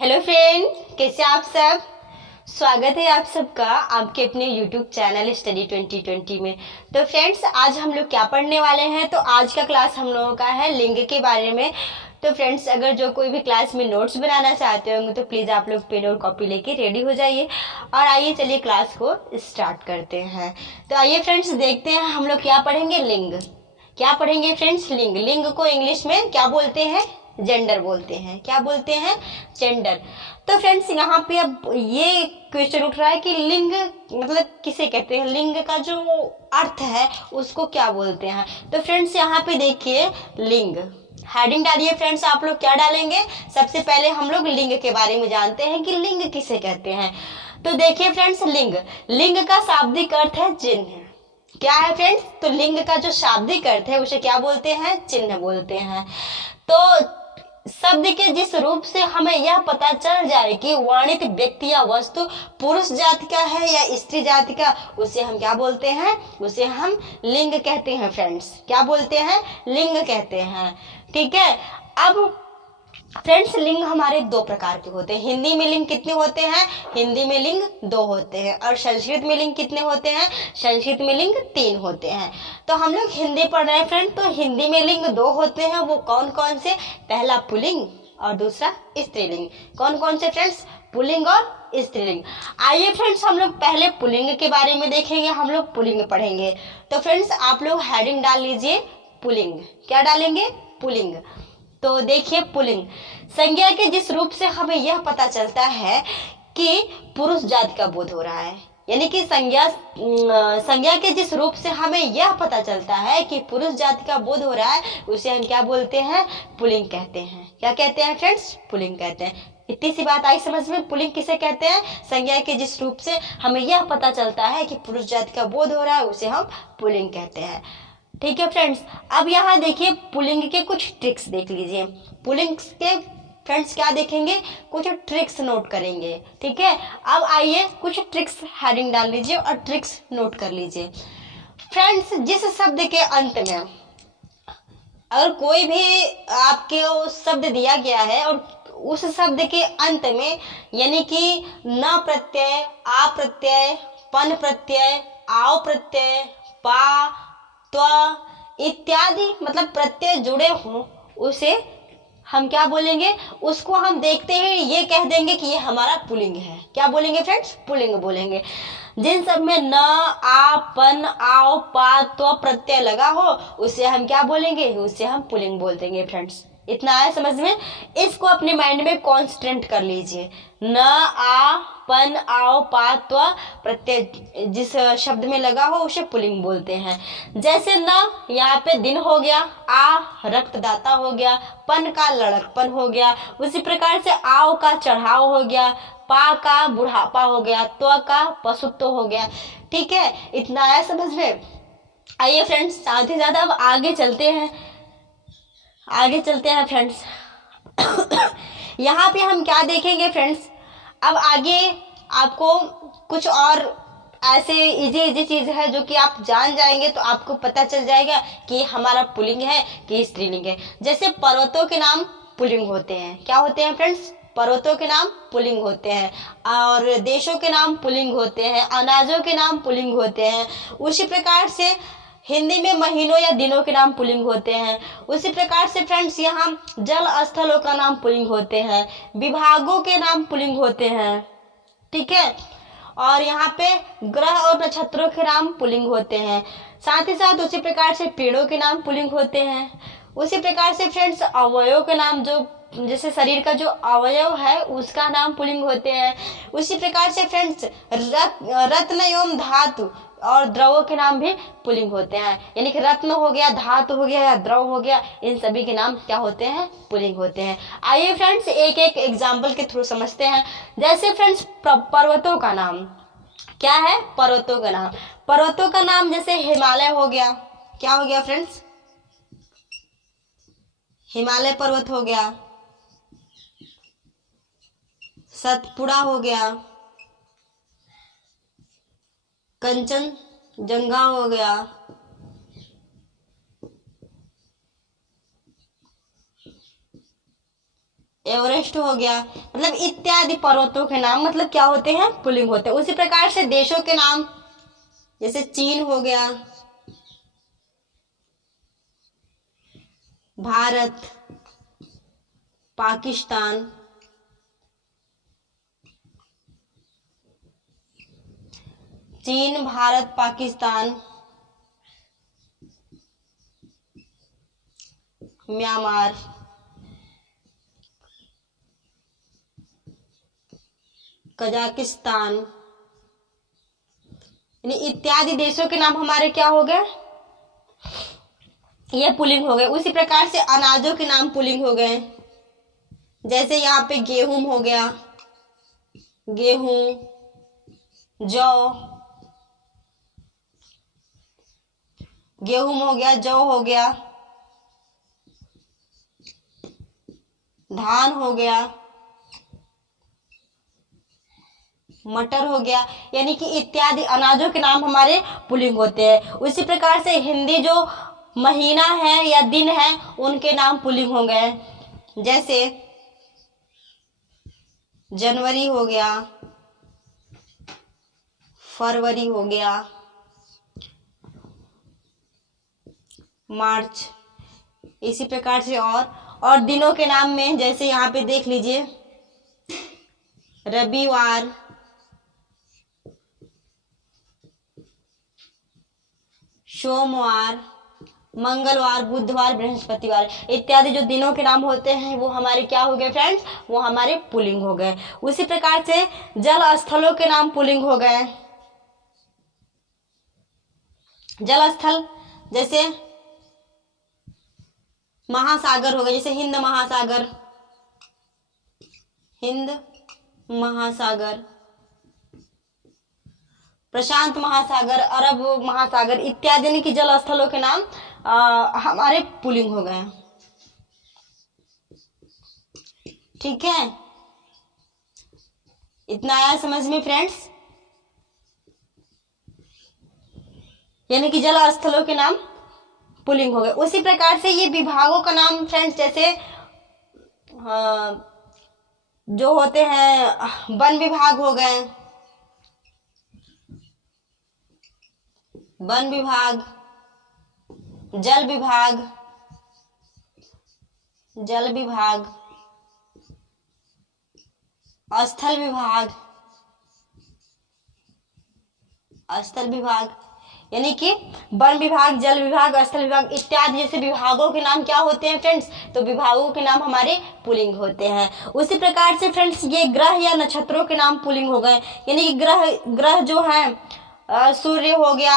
Hello friend, कैसे आप सब। स्वागत है आप सबका आपके अपने यूट्यूब चैनल स्टडी 2020 में। तो फ्रेंड्स, आज हम लोग क्या पढ़ने वाले हैं। तो आज का क्लास हम लोगों का है लिंग के बारे में। तो फ्रेंड्स, अगर जो कोई भी क्लास में नोट्स बनाना चाहते होंगे तो प्लीज़ आप लोग पेन और कॉपी लेके रेडी हो जाइए। और आइए चलिए क्लास को स्टार्ट करते हैं। तो आइए फ्रेंड्स, देखते हैं हम लोग क्या पढ़ेंगे। लिंग क्या पढ़ेंगे फ्रेंड्स। लिंग लिंग को इंग्लिश में क्या बोलते हैं? जेंडर बोलते हैं। क्या बोलते हैं? जेंडर। तो फ्रेंड्स, यहाँ पे अब ये क्वेश्चन उठ रहा है कि लिंग मतलब किसे कहते हैं, लिंग का जो अर्थ है उसको क्या बोलते हैं। तो फ्रेंड्स, यहाँ पे देखिए लिंग, हेडिंग डालिए फ्रेंड्स। आप लोग क्या डालेंगे? सबसे पहले हम लोग लिंग के बारे में जानते हैं कि लिंग किसे कहते हैं। तो देखिए फ्रेंड्स, लिंग लिंग का शाब्दिक अर्थ है चिन्ह। क्या है फ्रेंड्स? तो लिंग का जो शाब्दिक अर्थ है उसे क्या बोलते हैं? चिन्ह बोलते हैं। तो शब्द के जिस रूप से हमें यह पता चल जाए कि वर्णित व्यक्ति या वस्तु पुरुष जाति का है या स्त्री जाति का, उसे हम क्या बोलते हैं? उसे हम लिंग कहते हैं फ्रेंड्स। क्या बोलते हैं? लिंग कहते हैं। ठीक है। अब फ्रेंड्स, लिंग हमारे दो प्रकार के होते हैं। हिंदी में लिंग कितने होते हैं? हिंदी में लिंग दो होते हैं। और संस्कृत में लिंग कितने होते हैं? संस्कृत में लिंग 3 होते हैं। तो हम लोग हिंदी पढ़ रहे हैं फ्रेंड। तो हिंदी में लिंग 2 होते हैं। वो कौन कौन से? पहला पुल्लिंग और दूसरा स्त्रीलिंग। कौन कौन से फ्रेंड्स? पुल्लिंग और स्त्रीलिंग। आइए फ्रेंड्स, हम लोग पहले पुल्लिंग के बारे में देखेंगे। हम लोग पुल्लिंग पढ़ेंगे। तो फ्रेंड्स, आप लोग हेडिंग डाल लीजिए पुल्लिंग। क्या डालेंगे? पुल्लिंग। तो देखिए पुल्लिंग, संज्ञा के जिस रूप से हमें यह पता चलता है कि पुरुष जाति का बोध हो रहा है, यानी कि संज्ञा के जिस रूप से हमें यह पता चलता है कि पुरुष जाति का बोध हो रहा है, उसे हम क्या बोलते हैं? पुल्लिंग कहते हैं। क्या कहते हैं फ्रेंड्स? पुल्लिंग कहते हैं। इतनी सी बात आई समझ में। पुल्लिंग किसे कहते हैं? संज्ञा के जिस रूप से हमें यह पता चलता है कि पुरुष जाति का बोध हो रहा है, उसे हम पुल्लिंग कहते हैं। ठीक है फ्रेंड्स। अब यहाँ देखिए पुल्लिंग के कुछ ट्रिक्स देख लीजिए। पुल्लिंग के फ्रेंड्स क्या देखेंगे? कुछ ट्रिक्स नोट करेंगे। ठीक है। अब आइए कुछ ट्रिक्स हेडिंग डाल लीजिए और ट्रिक्स नोट कर लीजिए। फ्रेंड्स, जिस शब्द के अंत में अगर कोई भी आपके शब्द दिया गया है और उस शब्द के अंत में यानी कि न प्रत्यय, आ प्रत्यय, पन प्रत्यय, आओ प्रत्यय, पा, त्व इत्यादि मतलब प्रत्यय जुड़े हों, उसे हम क्या बोलेंगे? उसको हम देखते ही ये कह देंगे कि ये हमारा पुल्लिंग है। क्या बोलेंगे फ्रेंड्स? पुल्लिंग बोलेंगे। जिन सब में न, आ, पन, आओ, पा, त्व प्रत्यय लगा हो, उसे हम क्या बोलेंगे? उसे हम पुल्लिंग बोल देंगे फ्रेंड्स। इतना आया समझ में? इसको अपने माइंड में कॉन्स्टेंट कर लीजिए। न, आ, पन, आओ, पा, त्व प्रत्यय जिस शब्द में लगा हो उसे पुल्लिंग बोलते हैं। जैसे न, यहाँ पे दिन हो गया। आ, रक्तदाता हो गया। पन का लड़कपन हो गया। उसी प्रकार से आओ का चढ़ाव हो गया। पा का बुढ़ापा हो गया। त्व का पशुत्व हो गया। ठीक है। इतना आया समझ में? आइए फ्रेंड्स, साथ ही साथ अब आगे चलते हैं। फ्रेंड्स यहाँ पे हम क्या देखेंगे फ्रेंड्स? अब आगे आपको कुछ और ऐसे इजी चीज है जो कि आप जान जाएंगे तो आपको पता चल जाएगा कि हमारा पुल्लिंग है कि स्त्रीलिंग है। जैसे पर्वतों के नाम पुल्लिंग होते हैं। क्या होते हैं फ्रेंड्स? पर्वतों के नाम पुल्लिंग होते हैं। और देशों के नाम पुल्लिंग होते हैं। अनाजों के नाम पुल्लिंग होते हैं। उसी प्रकार से हिंदी में महीनों या दिनों के नाम पुल्लिंग होते हैं। उसी प्रकार से फ्रेंड्स, यहाँ जल स्थलों का नाम पुल्लिंग होते हैं। विभागों के नाम पुल्लिंग होते हैं। ठीक है। और यहाँ पे ग्रह और नक्षत्रों के नाम पुल्लिंग होते हैं। साथ ही साथ उसी प्रकार से पेड़ों के नाम पुल्लिंग होते हैं। उसी प्रकार से फ्रेंड्स, अवयव के नाम, जो जैसे शरीर का जो अवयव है उसका नाम पुल्लिंग होते हैं। उसी प्रकार से फ्रेंड्स, रत्न एवं धातु और द्रवों के नाम भी पुल्लिंग होते हैं। यानी कि रत्न हो गया, धातु हो गया या द्रव हो गया, इन सभी के नाम क्या होते हैं? पुल्लिंग होते हैं। आइए फ्रेंड्स, एक एक एग्जाम्पल के थ्रू समझते हैं। जैसे फ्रेंड्स, पर्वतों का नाम क्या है? पर्वतों का नाम, पर्वतों का नाम जैसे हिमालय हो गया। क्या हो गया फ्रेंड्स? हिमालय पर्वत हो गया। सतपुड़ा हो गया। कंचनजंगा हो गया। एवरेस्ट हो गया, मतलब इत्यादि पर्वतों के नाम मतलब क्या होते हैं, पुल्लिंग होते हैं। उसी प्रकार से देशों के नाम, जैसे चीन हो गया, भारत, पाकिस्तान, चीन, भारत, पाकिस्तान, म्यांमार, कजाकिस्तान, यानी इत्यादि देशों के नाम हमारे क्या हो गए, ये पुल्लिंग हो गए। उसी प्रकार से अनाजों के नाम पुल्लिंग हो गए, जैसे यहाँ पे गेहूं हो गया, गेहूं, जौ, गेहूं हो गया, जौ हो गया, धान हो गया, मटर हो गया, यानी कि इत्यादि अनाजों के नाम हमारे पुल्लिंग होते हैं। उसी प्रकार से हिंदी जो महीना है या दिन है उनके नाम पुल्लिंग हो गए, जैसे जनवरी हो गया, फरवरी हो गया, मार्च। इसी प्रकार से और दिनों के नाम में जैसे यहाँ पे देख लीजिए, रविवार, सोमवार, मंगलवार, बुधवार, बृहस्पतिवार इत्यादि जो दिनों के नाम होते हैं वो हमारे क्या हो गए फ्रेंड्स, वो हमारे पुल्लिंग हो गए। उसी प्रकार से जल स्थलों के नाम पुल्लिंग हो गए। जल स्थल जैसे महासागर हो गए, जैसे हिंद महासागर, हिंद महासागर, प्रशांत महासागर, अरब महासागर इत्यादि की जल स्थलों के नाम हमारे पुल्लिंग हो गए। ठीक है, इतना आया समझ में फ्रेंड्स, यानी कि जल स्थलों के नाम पुल्लिंग हो गए। उसी प्रकार से ये विभागों का नाम फ्रेंड्स, जैसे जो होते हैं वन विभाग हो गए, वन विभाग, जल विभाग, जल विभाग, स्थल विभाग, स्थल विभाग, यानी कि वन विभाग, जल विभाग, स्थल विभाग इत्यादि जैसे विभागों के नाम क्या होते हैं फ्रेंड्स, तो विभागों के नाम हमारे पुल्लिंग होते हैं। उसी प्रकार से फ्रेंड्स ये ग्रह या नक्षत्रों के नाम पुल्लिंग हो गए, यानी कि ग्रह जो है सूर्य हो गया,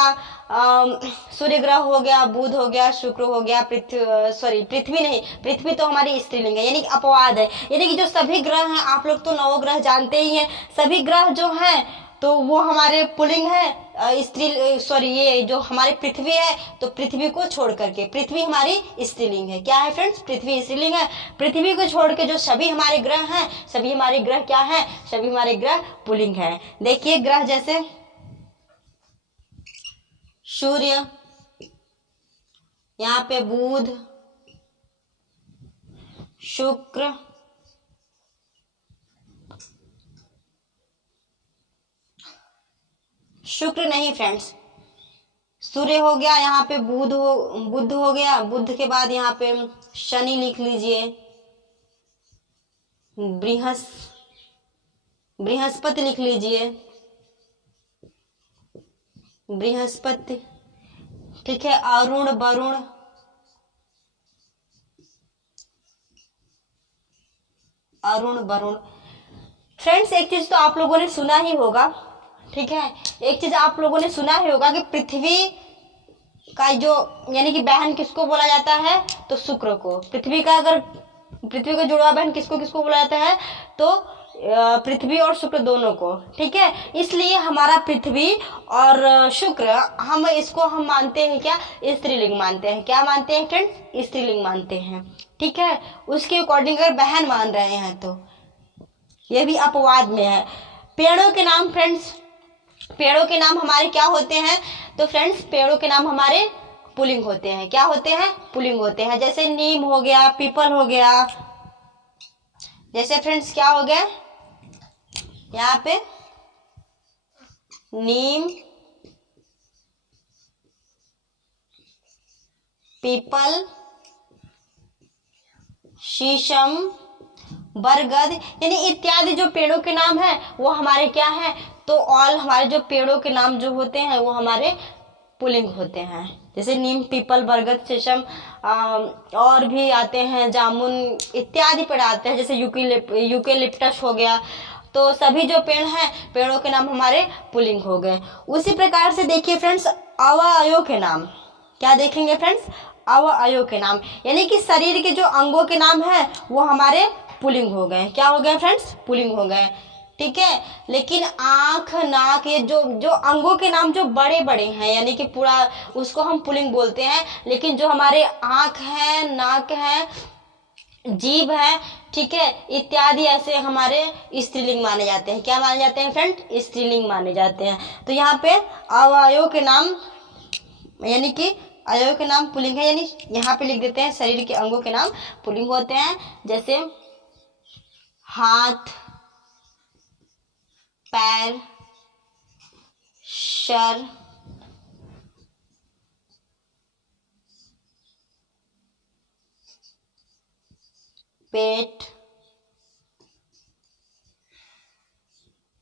सूर्य ग्रह हो गया, बुध हो गया, शुक्र हो गया, पृथ्वी नहीं, पृथ्वी तो हमारी स्त्रीलिंग है यानी कि अपवाद है, यानी कि जो सभी ग्रह हैं, आप लोग तो नवग्रह जानते ही हैं, सभी ग्रह जो हैं तो वो हमारे पुल्लिंग है। ये जो हमारी पृथ्वी है तो पृथ्वी को छोड़ करके, पृथ्वी हमारी स्त्रीलिंग है। क्या है फ्रेंड्स, पृथ्वी स्त्रीलिंग है। पृथ्वी को छोड़ के जो सभी हमारे ग्रह हैं, सभी हमारे ग्रह क्या है, सभी हमारे ग्रह पुल्लिंग है। देखिए ग्रह जैसे सूर्य, यहाँ पे बुध, शुक्र, शुक्र नहीं फ्रेंड्स, सूर्य हो गया, यहाँ पे बुध हो गया, बुध के बाद यहाँ पे शनि लिख लीजिए, बृहस्पति लिख लीजिए, बृहस्पति। ठीक है, अरुण, वरुण, अरुण, वरुण। फ्रेंड्स एक चीज तो आप लोगों ने सुना ही होगा, ठीक है, एक चीज आप लोगों ने सुना ही होगा कि पृथ्वी का जो यानी कि बहन किसको बोला जाता है, तो शुक्र को। पृथ्वी का अगर पृथ्वी को जुड़वा बहन किसको बोला जाता है, तो पृथ्वी और शुक्र दोनों को। ठीक है, इसलिए हमारा पृथ्वी और शुक्र हम इसको हम मानते हैं क्या, स्त्रीलिंग मानते हैं। क्या मानते हैं फ्रेंड्स, स्त्रीलिंग मानते हैं। ठीक है, उसके अकॉर्डिंग अगर बहन मान रहे हैं तो ये भी अपवाद में है। पेड़ों के नाम फ्रेंड्स, पेड़ों के नाम हमारे क्या होते हैं, तो फ्रेंड्स पेड़ों के नाम हमारे पुल्लिंग होते हैं। क्या होते हैं, पुल्लिंग होते हैं। जैसे नीम हो गया, पीपल हो गया, जैसे फ्रेंड्स क्या हो गया यहाँ पे, नीम, पीपल, शीशम, बरगद, यानी इत्यादि जो पेड़ों के नाम है वो हमारे क्या है, तो ऑल हमारे जो पेड़ों के नाम जो होते हैं वो हमारे पुल्लिंग होते हैं। जैसे नीम, पीपल, बरगद, शीशम, और भी आते हैं, जामुन इत्यादि पेड़ आते हैं, जैसे यूकेलिप्टस हो गया। तो सभी जो पेड़ हैं पेड़ों के नाम हमारे पुल्लिंग हो गए। उसी प्रकार से देखिए फ्रेंड्स, अवयवों के नाम क्या देखेंगे फ्रेंड्स, अवयवों के नाम, यानी कि शरीर के जो अंगों के नाम है वो हमारे पुल्लिंग हो गए। क्या हो गए फ्रेंड्स, पुल्लिंग हो गए, ठीक है। लेकिन आंख, नाक, ये जो जो अंगों के नाम जो बड़े बड़े हैं, यानी कि पूरा उसको हम पुल्लिंग बोलते हैं। लेकिन जो हमारे आंख है, नाक है, जीभ है, ठीक है, इत्यादि ऐसे हमारे स्त्रीलिंग माने जाते हैं। क्या माने जाते हैं फ्रेंड, स्त्रीलिंग माने जाते हैं। तो यहाँ पे अवयवों के नाम, यानी कि अवयव के नाम पुल्लिंग है, यानी यहाँ पे लिख देते हैं शरीर के अंगों के नाम पुल्लिंग होते हैं। जैसे हाथ, पैर, सर, पेट,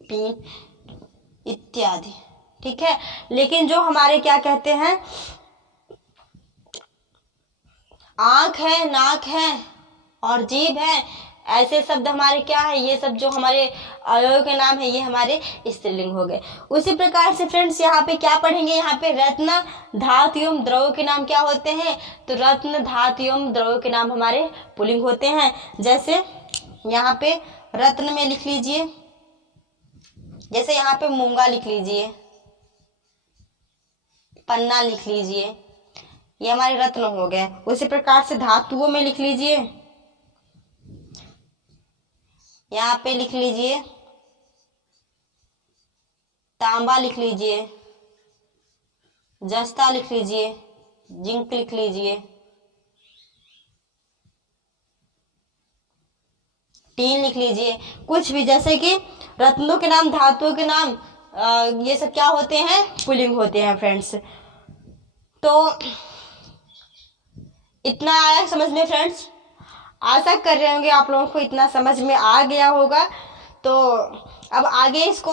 पीठ इत्यादि, ठीक है। लेकिन जो हमारे क्या कहते हैं, आंख है, नाक है और जीभ है, ऐसे शब्द हमारे क्या है, ये सब जो हमारे अवयव के नाम है ये हमारे स्त्रीलिंग हो गए। उसी प्रकार से फ्रेंड्स यहाँ पे क्या पढ़ेंगे, यहाँ पे रत्न, धातु एवं द्रव्य के नाम क्या होते हैं, तो रत्न, धातु एवं द्रव्य के नाम हमारे पुल्लिंग होते हैं। जैसे यहाँ पे रत्न में लिख लीजिए, जैसे यहाँ पे मूंगा लिख लीजिए, पन्ना लिख लीजिए, ये हमारे रत्न हो गए। उसी प्रकार से धातुओं में लिख लीजिए, यहाँ पे लिख लीजिए तांबा, लिख लीजिए जस्ता, लिख लीजिए जिंक, लिख लीजिए टीन, लिख लीजिए कुछ भी। जैसे कि रत्नों के नाम, धातुओं के नाम, ये सब क्या होते हैं, पुल्लिंग होते हैं फ्रेंड्स। तो इतना आया समझ में फ्रेंड्स, आशा कर रहे होंगे आप लोगों को इतना समझ में आ गया होगा। तो अब आगे इसको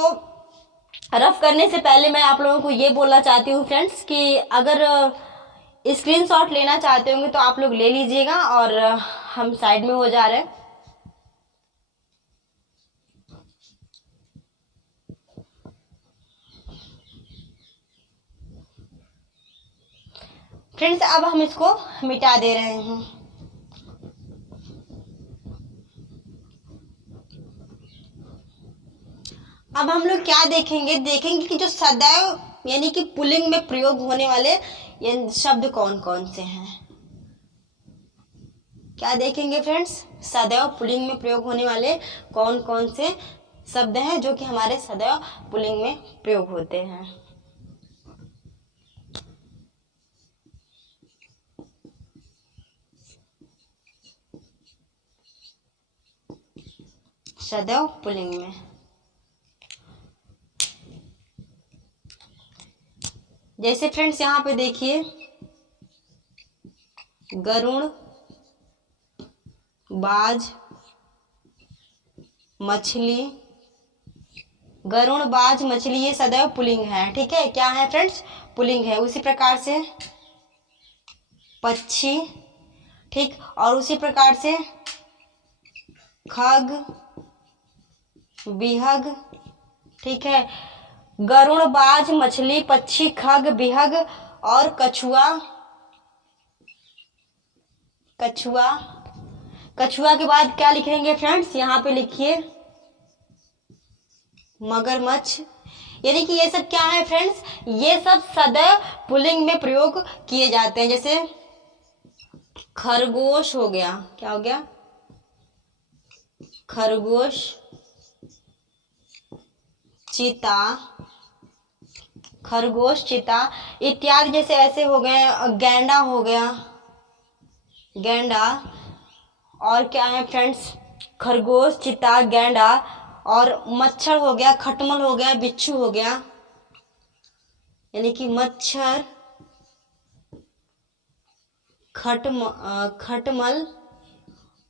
रफ करने से पहले मैं आप लोगों को ये बोलना चाहती हूँ फ्रेंड्स कि अगर स्क्रीनशॉट लेना चाहते होंगे तो आप लोग ले लीजिएगा, और हम साइड में हो जा रहे हैं। फ्रेंड्स अब हम इसको मिटा दे रहे हैं। अब हम लोग क्या देखेंगे, देखेंगे कि जो सदैव यानी कि पुल्लिंग में प्रयोग होने वाले ये शब्द कौन कौन से हैं। क्या देखेंगे फ्रेंड्स, सदैव पुल्लिंग में प्रयोग होने वाले कौन कौन से शब्द हैं जो कि हमारे सदैव पुल्लिंग में प्रयोग होते हैं। सदैव पुल्लिंग में जैसे फ्रेंड्स यहाँ पे देखिए, गरुड़, बाज, मछली, गरुड़, बाज, मछली ये सदैव पुल्लिंग है, ठीक है। क्या है फ्रेंड्स, पुल्लिंग है। उसी प्रकार से पक्षी, ठीक, और उसी प्रकार से खग, बिहग, ठीक है। गरुड़, बाज, मछली, पक्षी, खग, बिहग और कछुआ। कछुआ, कछुआ के बाद क्या लिखेंगे फ्रेंड्स, यहाँ पे लिखिए मगरमच्छ। यानी कि ये सब क्या है फ्रेंड्स, ये सब सदैव पुल्लिंग में प्रयोग किए जाते हैं। जैसे खरगोश हो गया, क्या हो गया, खरगोश, चीता, खरगोश, चीता इत्यादि, जैसे ऐसे हो गए। गैंडा हो गया, गैंडा, और क्या है फ्रेंड्स, खरगोश, चीता, गैंडा, और मच्छर हो गया, खटमल हो गया, बिच्छू हो गया, यानी कि मच्छर, खटमल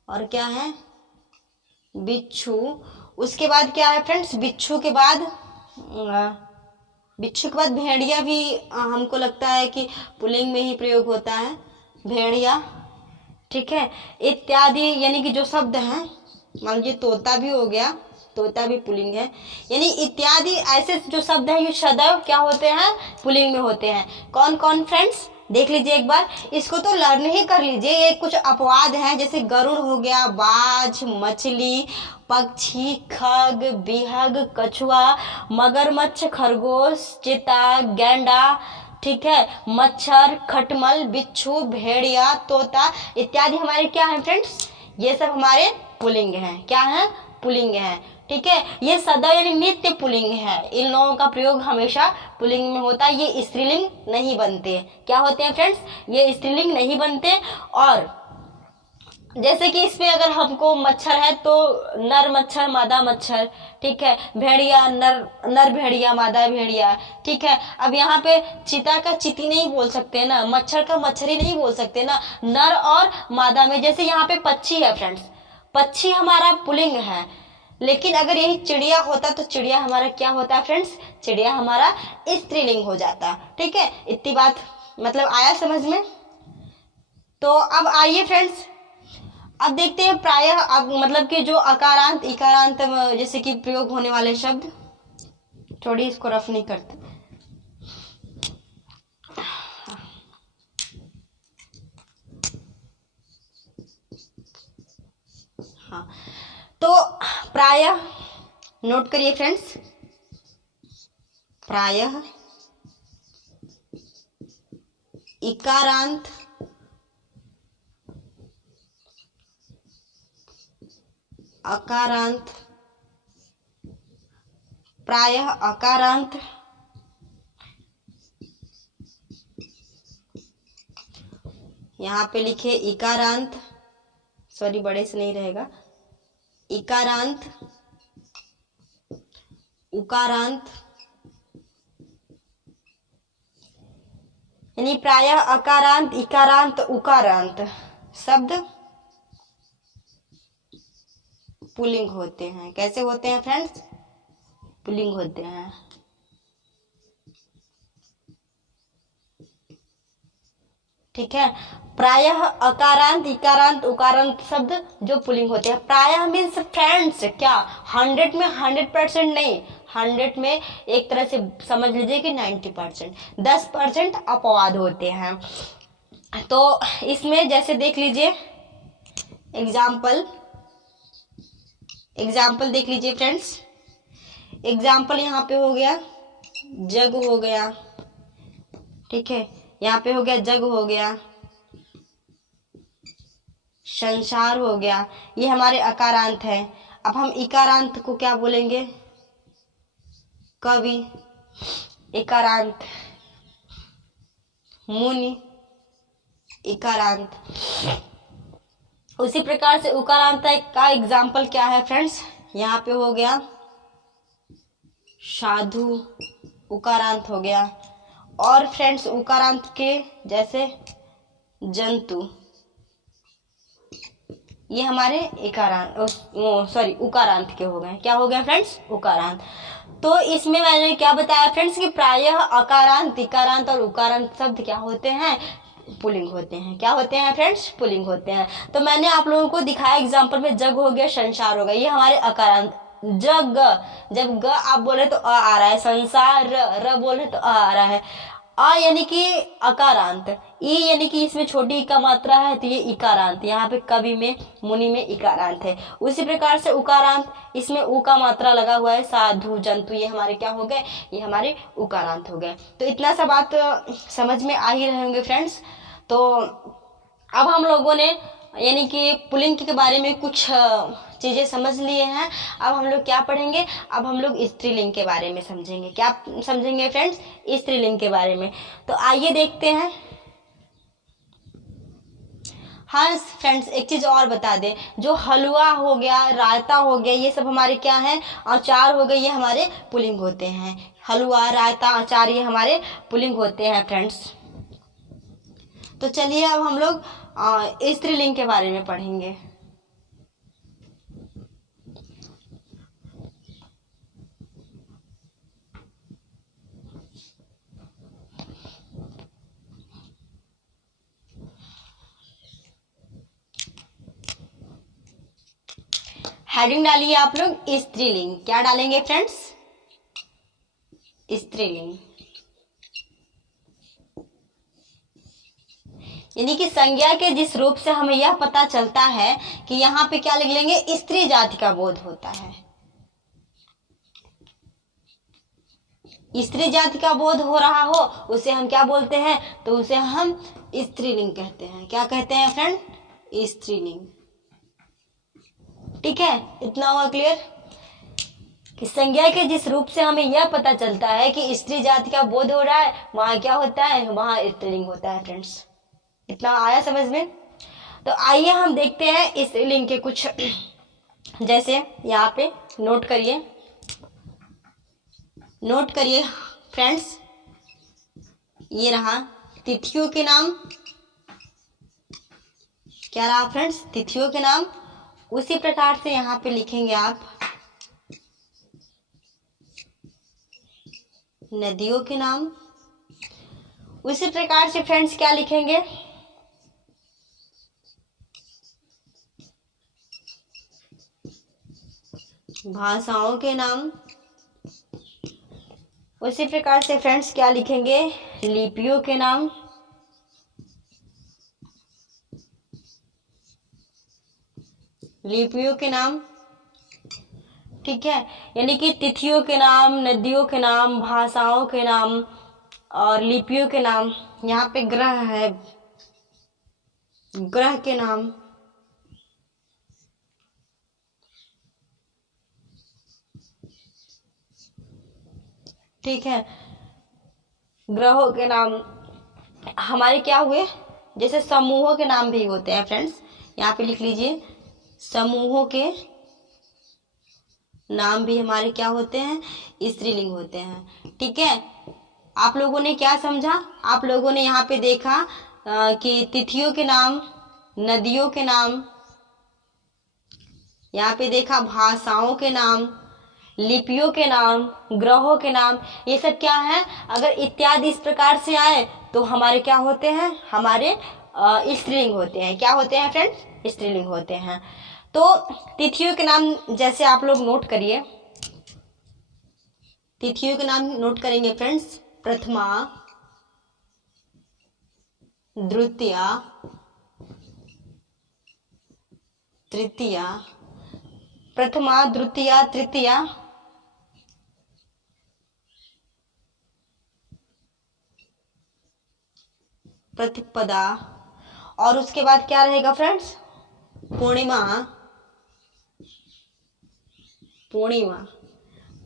और क्या है, बिच्छू। उसके बाद क्या है फ्रेंड्स, बिच्छू के बाद भेड़िया भी हमको लगता है कि पुल्लिंग में ही प्रयोग होता है, भेड़िया। ठीक है, इत्यादि यानी कि जो शब्द हैं, मान लीजिए तोता भी हो गया, तोता भी पुल्लिंग है, यानी इत्यादि ऐसे जो शब्द हैं ये सदैव क्या होते हैं, पुल्लिंग में होते हैं। कौन कौन फ्रेंड्स, देख लीजिए एक बार, इसको तो लर्न ही कर लीजिए। ये कुछ अपवाद हैं, जैसे गरुड़ हो गया, बाज, मछली, पक्षी, खग, बिहग, कछुआ, मगरमच्छ, खरगोश, चीता, गैंडा, ठीक है, मच्छर, खटमल, बिच्छू, भेड़िया, तोता इत्यादि हमारे क्या हैं फ्रेंड्स, ये सब हमारे पुल्लिंग हैं। क्या है, पुल्लिंग है। ठीक है, ये सदा यानी नित्य पुल्लिंग है, इन लोगों का प्रयोग हमेशा पुल्लिंग में होता है, ये स्त्रीलिंग नहीं बनते। क्या होते हैं फ्रेंड्स, ये स्त्रीलिंग नहीं बनते। और जैसे कि इसमें अगर हमको मच्छर है तो नर मच्छर, मादा मच्छर, ठीक है, भेड़िया नर भेड़िया, मादा भेड़िया। ठीक है, अब यहाँ पे चीता का चीती नहीं बोल सकते ना, मच्छर का मच्छरी नहीं बोल सकते ना, नर और मादा में। जैसे यहाँ पे पक्षी है फ्रेंड्स, पक्षी हमारा पुल्लिंग है, लेकिन अगर यही चिड़िया होता तो चिड़िया हमारा क्या होता है फ्रेंड्स, चिड़िया हमारा स्त्रीलिंग हो जाता। ठीक है, इतनी बात मतलब आया समझ में। तो अब आइए फ्रेंड्स, अब देखते हैं प्रायः, अब मतलब कि जो अकारांत इकारांत जैसे कि प्रयोग होने वाले शब्द, थोड़ी इसको रफ नहीं करते। हाँ, तो प्रायः नोट करिए फ्रेंड्स, प्रायः इकारांत अकारांत, प्रायः अकारांत, यहाँ पे लिखे इकारांत, सॉरी बड़े से नहीं रहेगा, इकारांत, उकारांत, यानी प्रायः अकारांत इकारांत उकारांत शब्द पुल्लिंग होते हैं। कैसे होते हैं फ्रेंड्स, पुल्लिंग होते हैं। ठीक है, प्रायः अकारांत इकारांत उकारांत शब्द जो पुल्लिंग होते हैं। प्रायः मीन्स फ्रेंड्स क्या 100 में 100% नहीं, 100 में एक तरह से समझ लीजिए कि 90%, 10% अपवाद होते हैं। तो इसमें जैसे देख लीजिए एग्जाम्पल देख लीजिए फ्रेंड्स। एग्जाम्पल यहाँ पे हो गया जग हो गया, ठीक है, यहाँ पे हो गया जग हो गया, संसार हो गया, ये हमारे अकारांत है। अब हम इकारांत को क्या बोलेंगे, कवि, इकारांत, मुनि, इकारांत। उसी प्रकार से उकारांत का एग्जाम्पल क्या है फ्रेंड्स, यहाँ पे हो गया साधु, उकारांत हो गया। और फ्रेंड्स उकारांत के जैसे जंतु, ये हमारे उकारांत के हो गए। क्या हो गए फ्रेंड्स, उकारांत। तो इसमें मैंने क्या बताया फ्रेंड्स कि प्रायः अकारांत इकारांत और उकारांत शब्द क्या होते हैं, पुल्लिंग होते हैं। क्या होते हैं फ्रेंड्स, पुल्लिंग होते हैं। तो मैंने आप लोगों को दिखाया एग्जांपल में, जग हो गया, संसार हो गया, ये हमारे अकारांत। जग, जब ग आप बोले तो अ आ रहा है, संसार र बोले तो अ आ रहा है। अ यानी कि अकारांत, ई यानी कि इसमें छोटी का मात्रा है तो ये इकारांत, यहाँ पे कवि में मुनि में इकारांत है। उसी प्रकार से उकारांत, इसमें उ का मात्रा लगा हुआ है, साधु जंतु, ये हमारे क्या हो गए, ये हमारे उकारांत हो गए। तो इतना सा बात समझ में आ ही रहे होंगे फ्रेंड्स। तो अब हम लोगों ने यानी कि पुल्लिंग के बारे में कुछ चीज़ें समझ लिए हैं। अब हम लोग क्या पढ़ेंगे, अब हम लोग स्त्रीलिंग के बारे में समझेंगे। क्या समझेंगे फ्रेंड्स, स्त्रीलिंग के बारे में। तो आइए देखते हैं। हाँ फ्रेंड्स, एक चीज़ और बता दें, जो हलवा हो गया, रायता हो गया, ये सब हमारे क्या हैं, अचार हो गए, ये हमारे पुल्लिंग होते हैं। हलवा, रायता, अचार ये हमारे पुल्लिंग होते हैं फ्रेंड्स। तो चलिए अब हम लोग स्त्रीलिंग के बारे में पढ़ेंगे। हेडिंग डालिए आप लोग स्त्रीलिंग। क्या डालेंगे फ्रेंड्स? स्त्रीलिंग, यानी कि संज्ञा के जिस रूप से हमें यह पता चलता है कि यहाँ पे क्या लिख लेंगे, स्त्री जाति का बोध होता है। स्त्री जाति का बोध हो रहा हो उसे हम क्या बोलते हैं, तो उसे हम स्त्रीलिंग कहते हैं। क्या कहते हैं फ्रेंड? स्त्रीलिंग। ठीक है, इतना हुआ क्लियर कि संज्ञा के जिस रूप से हमें यह पता चलता है कि स्त्री जाति का बोध हो रहा है, वहां क्या होता है, वहां स्त्रीलिंग होता है फ्रेंड्स। इतना आया समझ में? तो आइए हम देखते हैं इस लिंग के कुछ, जैसे यहाँ पे नोट करिए, नोट करिए फ्रेंड्स, ये रहा तिथियों के नाम। क्या रहा फ्रेंड्स? तिथियों के नाम। उसी प्रकार से यहाँ पे लिखेंगे आप नदियों के नाम। उसी प्रकार से फ्रेंड्स क्या लिखेंगे, भाषाओं के नाम। उसी प्रकार से फ्रेंड्स क्या लिखेंगे, लिपियों के नाम। लिपियों के नाम, ठीक है, यानी कि तिथियों के नाम, नदियों के नाम, भाषाओं के नाम और लिपियों के नाम। यहाँ पे ग्रह है, ग्रह के नाम। ठीक है, ग्रहों के नाम हमारे क्या हुए, जैसे समूहों के नाम भी होते हैं फ्रेंड्स। यहाँ पे लिख लीजिए, समूहों के नाम भी हमारे क्या होते हैं, स्त्रीलिंग होते हैं। ठीक है, आप लोगों ने क्या समझा? आप लोगों ने यहाँ पे देखा कि तिथियों के नाम, नदियों के नाम, यहाँ पे देखा भाषाओं के नाम, लिपियों के नाम, ग्रहों के नाम, ये सब क्या है, अगर इत्यादि इस प्रकार से आए तो हमारे क्या होते हैं, हमारे स्त्रीलिंग होते हैं। क्या होते हैं फ्रेंड्स? स्त्रीलिंग होते हैं। तो तिथियों के नाम जैसे आप लोग नोट करिए, तिथियों के नाम नोट करेंगे फ्रेंड्स, प्रथमा, द्वितीया, तृतीया। प्रथमा, द्वितीया, तृतीया, प्रतिपदा, और उसके बाद क्या रहेगा फ्रेंड्स, पूर्णिमा। पूर्णिमा,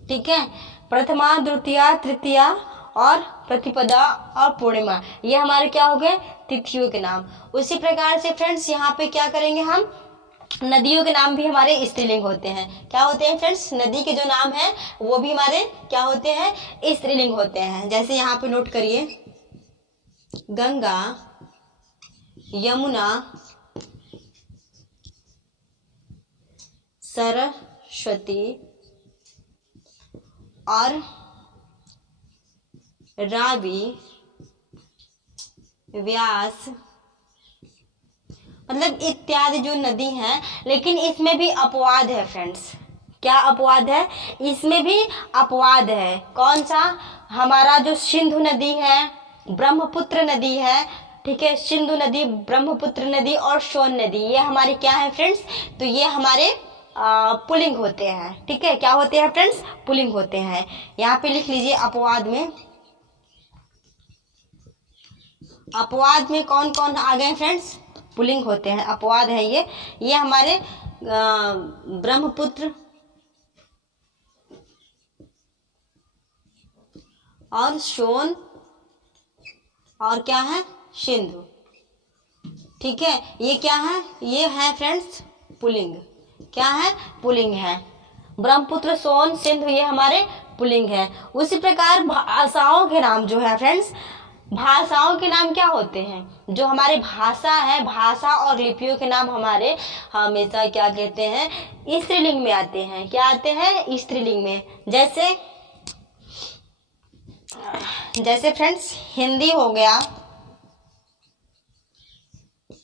ठीक है, प्रथमा, द्वितीया, तृतीया और प्रतिपदा और पूर्णिमा, ये हमारे क्या हो गए, तिथियों के नाम। उसी प्रकार से फ्रेंड्स यहाँ पे क्या करेंगे हम, नदियों के नाम भी हमारे स्त्रीलिंग होते हैं। क्या होते हैं फ्रेंड्स? नदी के जो नाम है वो भी हमारे क्या होते हैं, स्त्रीलिंग होते हैं। जैसे यहाँ पे नोट करिए, गंगा, यमुना, सरस्वती और रावी, व्यास, मतलब इत्यादि जो नदी हैं। लेकिन इसमें भी अपवाद है फ्रेंड्स। क्या अपवाद है? इसमें भी अपवाद है। कौन सा? हमारा जो सिंधु नदी है, ब्रह्मपुत्र नदी है, ठीक है, सिंधु नदी, ब्रह्मपुत्र नदी और सोन नदी, ये हमारे क्या है फ्रेंड्स, तो ये हमारे पुल्लिंग होते हैं। ठीक है, क्या होते हैं फ्रेंड्स? पुल्लिंग होते हैं। यहाँ पे लिख लीजिए अपवाद में, अपवाद में कौन कौन आ गए फ्रेंड्स? पुल्लिंग होते हैं, अपवाद है ये हमारे ब्रह्मपुत्र और सोन और क्या है, सिंधु। ठीक है, ये क्या है, ये है फ्रेंड्स पुल्लिंग। क्या है, पुल्लिंग है। ब्रह्मपुत्र, सोन, सिंधु ये हमारे पुल्लिंग है। उसी प्रकार भाषाओं के नाम जो है फ्रेंड्स, भाषाओं के नाम क्या होते हैं, जो हमारे भाषा है, भाषा और लिपियों के नाम हमारे हमेशा क्या कहते हैं, स्त्रीलिंग में आते हैं। क्या आते हैं, स्त्रीलिंग में। जैसे फ्रेंड्स हिंदी हो गया,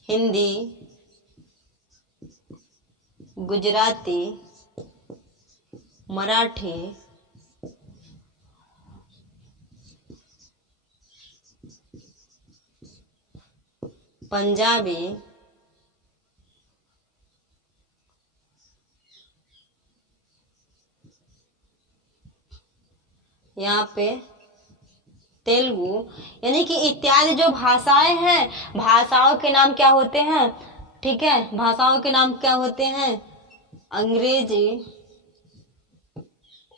हिंदी, गुजराती, मराठी, पंजाबी, यहाँ पे तेलुगु, यानी कि इत्यादि जो भाषाएं हैं, भाषाओं के नाम क्या होते हैं, ठीक है, भाषाओं के नाम क्या होते हैं, अंग्रेजी,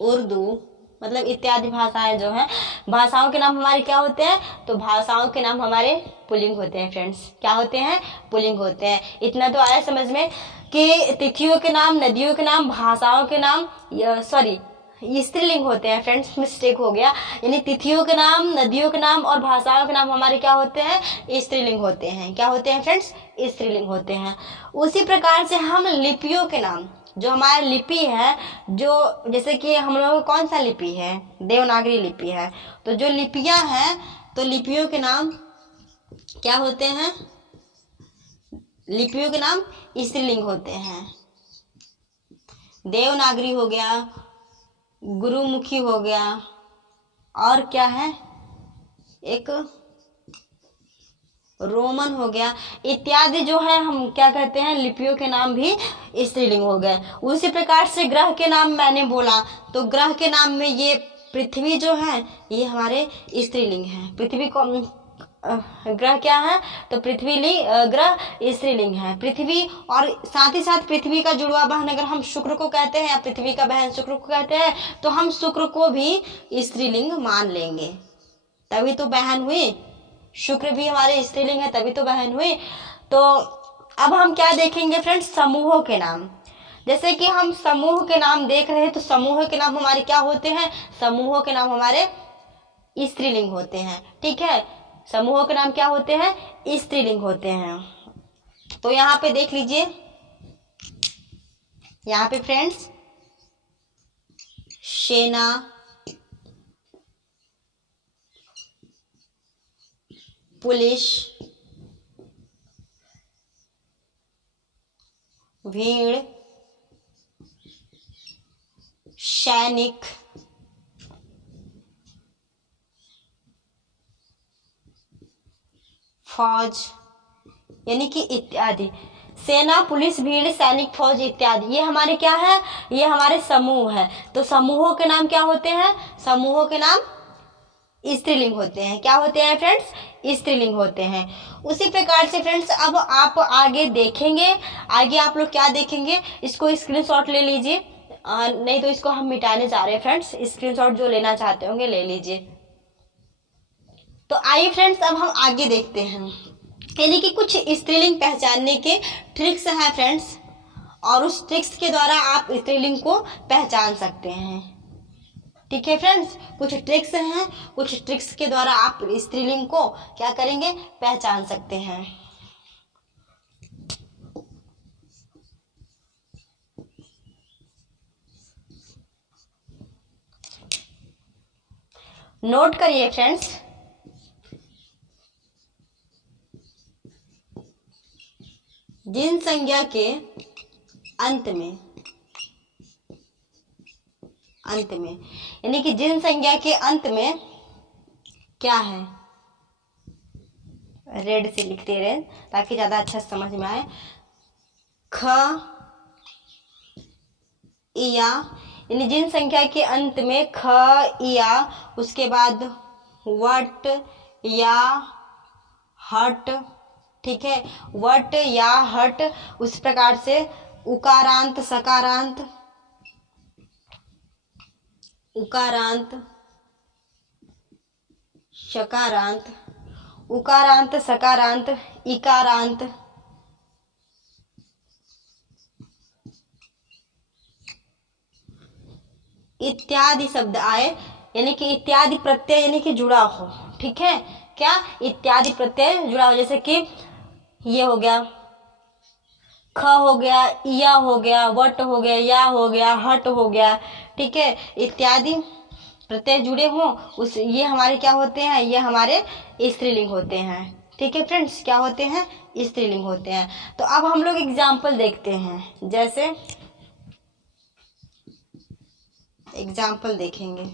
उर्दू, मतलब इत्यादि भाषाएं जो हैं, भाषाओं के नाम हमारे क्या होते हैं, तो भाषाओं के नाम हमारे पुल्लिंग होते हैं फ्रेंड्स। क्या होते हैं, पुल्लिंग होते हैं। इतना तो आया समझ में कि तिथियों के नाम, नदियों के नाम, भाषाओं के नाम, सॉरी स्त्रीलिंग होते हैं फ्रेंड्स, मिस्टेक हो गया। यानी तिथियों के नाम, नदियों के नाम और भाषाओं के नाम हमारे क्या होते हैं, स्त्रीलिंग होते हैं। क्या होते हैं फ्रेंड्स, स्त्रीलिंग होते हैं। उसी प्रकार से हम लिपियों के नाम, जो हमारी लिपि है, जो जैसे कि हम लोगों को कौन सा लिपि है, देवनागरी लिपि है, तो जो लिपियां हैं, तो लिपियों के नाम क्या होते हैं, लिपियों के नाम स्त्रीलिंग होते हैं। देवनागरी हो गया, गुरुमुखी हो गया, और क्या है, एक रोमन हो गया, इत्यादि जो है हम क्या कहते हैं, लिपियों के नाम भी स्त्रीलिंग हो गए। उसी प्रकार से ग्रह के नाम मैंने बोला, तो ग्रह के नाम में ये पृथ्वी जो है, ये हमारे स्त्रीलिंग है। पृथ्वी को ग्रह क्या है, तो पृथ्वी ग्रह स्त्रीलिंग है, पृथ्वी। और साथ ही साथ पृथ्वी का जुड़वा बहन अगर हम शुक्र को कहते हैं, या पृथ्वी का बहन शुक्र को कहते हैं, तो हम शुक्र को भी स्त्रीलिंग मान लेंगे, तभी तो बहन हुई। शुक्र भी हमारे स्त्रीलिंग है, तभी तो बहन हुई। तो अब हम क्या देखेंगे फ्रेंड्स, समूहों के नाम। जैसे कि हम समूह के नाम देख रहे हैं, तो समूह के नाम हमारे क्या होते हैं, समूहों के नाम हमारे स्त्रीलिंग होते हैं। ठीक है, समूहों के नाम क्या होते हैं, स्त्रीलिंग होते हैं। तो यहाँ पे देख लीजिए, यहाँ पे फ्रेंड्स सेना, पुलिस, भीड़, सैनिक, फौज, यानी कि इत्यादि। सेना, पुलिस, भीड़, सैनिक, फौज इत्यादि, ये हमारे क्या है, ये हमारे समूह है। तो समूहों के नाम क्या होते हैं, समूहों के नाम स्त्रीलिंग होते हैं। क्या होते हैं फ्रेंड्स, स्त्रीलिंग होते हैं। उसी प्रकार से फ्रेंड्स अब आप आगे देखेंगे, आगे आप लोग क्या देखेंगे, इसको स्क्रीनशॉट ले लीजिए, नहीं तो इसको हम मिटाने जा रहे हैं फ्रेंड्स। स्क्रीनशॉट जो लेना चाहते होंगे ले लीजिए। तो आइए फ्रेंड्स अब हम आगे देखते हैं, यानी कि कुछ स्त्रीलिंग पहचानने के ट्रिक्स हैं फ्रेंड्स, और उस ट्रिक्स के द्वारा आप स्त्रीलिंग को पहचान सकते हैं। ठीक है फ्रेंड्स, कुछ ट्रिक्स हैं, कुछ ट्रिक्स के द्वारा आप स्त्रीलिंग को क्या करेंगे, पहचान सकते हैं। नोट करिए फ्रेंड्स, जिन संज्ञा के अंत में यानी कि जिन संज्ञा के अंत में क्या है, रेड से लिखते रहे ताकि ज्यादा अच्छा समझ में आए। ख, इया, यानी जिन संख्या के अंत में ख, इया, उसके बाद वट या हट, ठीक है, वट या हट, उस प्रकार से उकारांत, सकारांत, उकारांत, शकारांत, उकारांत, सकारांत, इकारांत, इत्यादि शब्द आए, यानी कि इत्यादि प्रत्यय यानी कि जुड़ा हो, ठीक है, क्या इत्यादि प्रत्यय जुड़ा हो, जैसे कि ये हो गया, ख हो गया, या हो गया, वट हो गया, या हो गया, हट हो गया, ठीक है, इत्यादि प्रत्यय जुड़े हों उस ये हमारे क्या होते हैं, ये हमारे स्त्रीलिंग होते हैं, ठीक है फ्रेंड्स, क्या होते हैं, स्त्रीलिंग होते हैं। तो अब हम लोग एग्जाम्पल देखते हैं, जैसे एग्जाम्पल देखेंगे,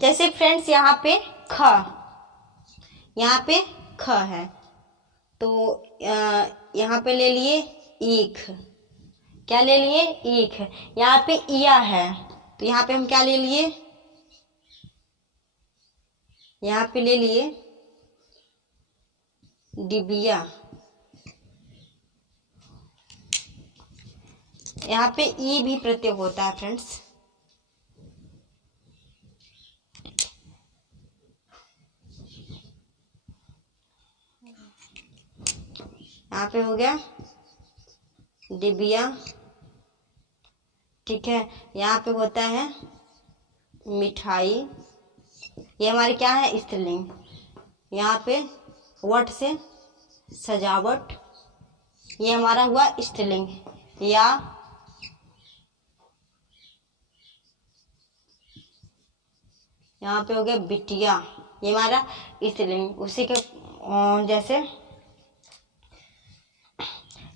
जैसे फ्रेंड्स यहाँ पे ख, यहाँ पे ख है, तो यहाँ पे ले लिए ईख, क्या ले लिए, ईख। यहाँ पे इया है, तो यहाँ पे हम क्या ले लिए, यहाँ पे ले लिए डिबिया। यहाँ पे ई भी प्रत्यय होता है फ्रेंड्स, यहाँ पे हो गया डिबिया, ठीक है। यहाँ पे होता है मिठाई, ये हमारे क्या है, स्त्रीलिंग। यहाँ पे वट से सजावट, ये हमारा हुआ स्त्रीलिंग। या यहाँ पे हो गया बिटिया, ये हमारा स्त्रीलिंग। उसी के जैसे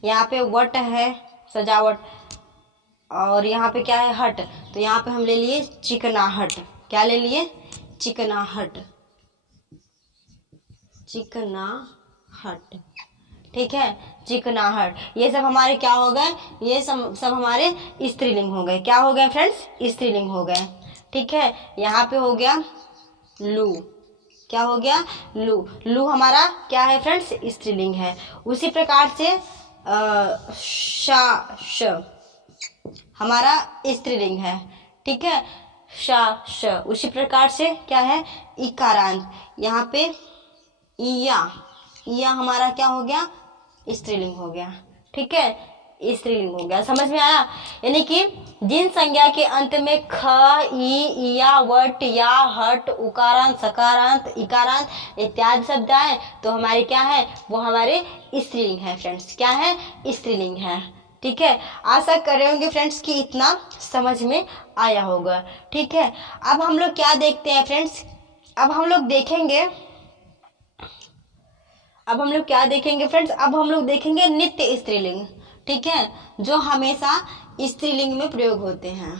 यहाँ पे वट है सजावट, और यहाँ पे क्या है, हट, तो यहाँ पे हम ले लिए चिकनाहट, क्या ले लिए, चिकनाहट, चिकनाहट, ठीक है, चिकनाहट। ये सब हमारे क्या हो गए, ये सब हमारे स्त्रीलिंग हो गए, क्या हो गए फ्रेंड्स, स्त्रीलिंग हो गए, ठीक है। यहाँ पे हो गया लू, क्या हो गया, लू, लू हमारा क्या है फ्रेंड्स, स्त्रीलिंग है। उसी प्रकार से शा श हमारा स्त्रीलिंग है, ठीक है, शा श। उसी प्रकार से क्या है, इकारांत, यहाँ पे इया हमारा क्या हो गया, स्त्रीलिंग हो गया, ठीक है, स्त्रीलिंग हो गया, समझ में आया। यानी कि जिन संज्ञा के अंत में ख, ई, इया, वट, या, हट, उकारांत, सकारांत, इकारांत इत्यादि शब्द आए तो हमारे क्या है, वो हमारे स्त्रीलिंग है फ्रेंड्स, क्या है, स्त्रीलिंग है, ठीक है। आशा कर रहे होंगे फ्रेंड्स कि इतना समझ में आया होगा, ठीक है। अब हम लोग क्या देखते हैं फ्रेंड्स, अब हम लोग देखेंगे क्या देखेंगे फ्रेंड्स, अब हम लोग देखेंगे नित्य स्त्रीलिंग, ठीक है, जो हमेशा स्त्रीलिंग में प्रयोग होते हैं।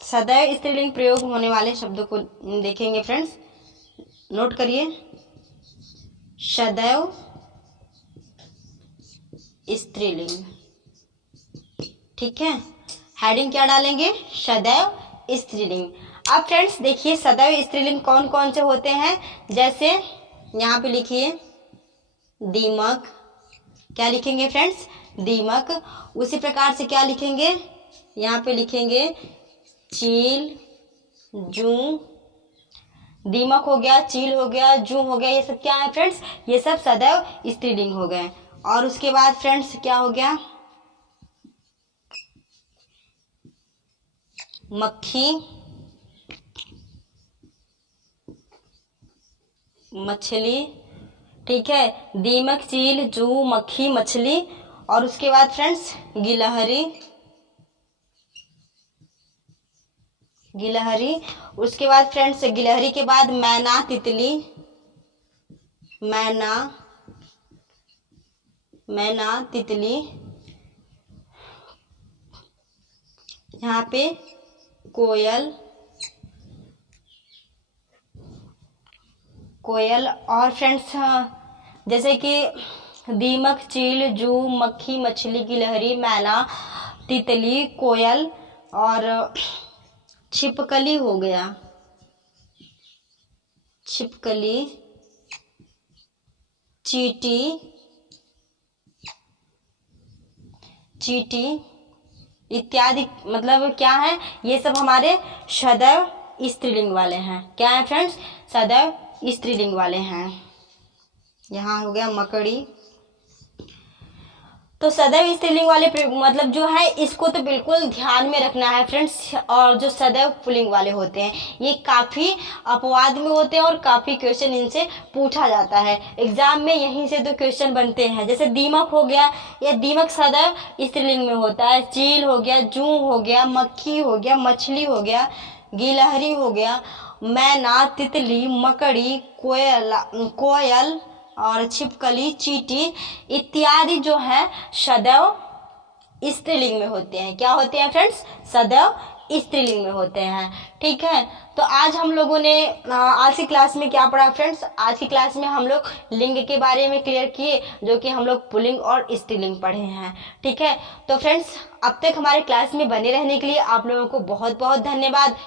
सदैव स्त्रीलिंग प्रयोग होने वाले शब्दों को देखेंगे फ्रेंड्स, नोट करिए, सदैव स्त्रीलिंग, ठीक है, हेडिंग क्या डालेंगे, सदैव स्त्रीलिंग। अब फ्रेंड्स देखिए सदैव स्त्रीलिंग कौन कौन से होते हैं, जैसे यहाँ पे लिखिए दीमक, क्या लिखेंगे फ्रेंड्स, दीमक। उसी प्रकार से क्या लिखेंगे, यहाँ पे लिखेंगे चील, जूं, दीमक हो गया, चील हो गया, जूं हो गया, ये सब क्या है फ्रेंड्स, ये सब सदैव स्त्रीलिंग हो गए। और उसके बाद फ्रेंड्स क्या हो गया, मक्खी, मछली, ठीक है, दीमक, चील, जू, मक्खी, मछली। और उसके बाद फ्रेंड्स गिलहरी, गिलहरी। उसके बाद फ्रेंड्स गिलहरी के बाद मैना, तितली, मैना, मैना, तितली। यहाँ पे कोयल, कोयल। और फ्रेंड्स जैसे कि दीमक, चील, जू, मक्खी, मछली, गिलहरी, मैना, तितली, कोयल। और छिपकली हो गया, छिपकली, चींटी, चींटी, इत्यादि मतलब क्या है, ये सब हमारे सदैव स्त्रीलिंग वाले हैं। क्या है फ्रेंड्स, सदैव स्त्रीलिंग वाले हैं। यहाँ हो गया मकड़ी। तो सदैव स्त्रीलिंग वाले मतलब जो है इसको तो बिल्कुल ध्यान में रखना है फ्रेंड्स। और जो सदैव पुल्लिंग वाले होते हैं ये काफ़ी अपवाद में होते हैं और काफ़ी क्वेश्चन इनसे पूछा जाता है एग्जाम में, यहीं से तो क्वेश्चन बनते हैं। जैसे दीमक हो गया, ये दीमक सदैव स्त्रीलिंग में होता है। चील हो गया, जूं हो गया, मक्खी हो गया, मछली हो गया, गिलहरी हो गया, मैना, तितली, मकड़ी, कोयल और छिपकली, चींटी इत्यादि जो है सदैव स्त्रीलिंग में होते हैं। क्या होते हैं फ्रेंड्स, सदैव स्त्रीलिंग में होते हैं। ठीक है, तो आज हम लोगों ने आज की क्लास में क्या पढ़ा फ्रेंड्स, आज की क्लास में हम लोग लिंग के बारे में क्लियर किए, जो कि हम लोग पुल्लिंग और स्त्रीलिंग पढ़े हैं। ठीक है, तो फ्रेंड्स अब तक हमारे क्लास में बने रहने के लिए आप लोगों को बहुत बहुत धन्यवाद।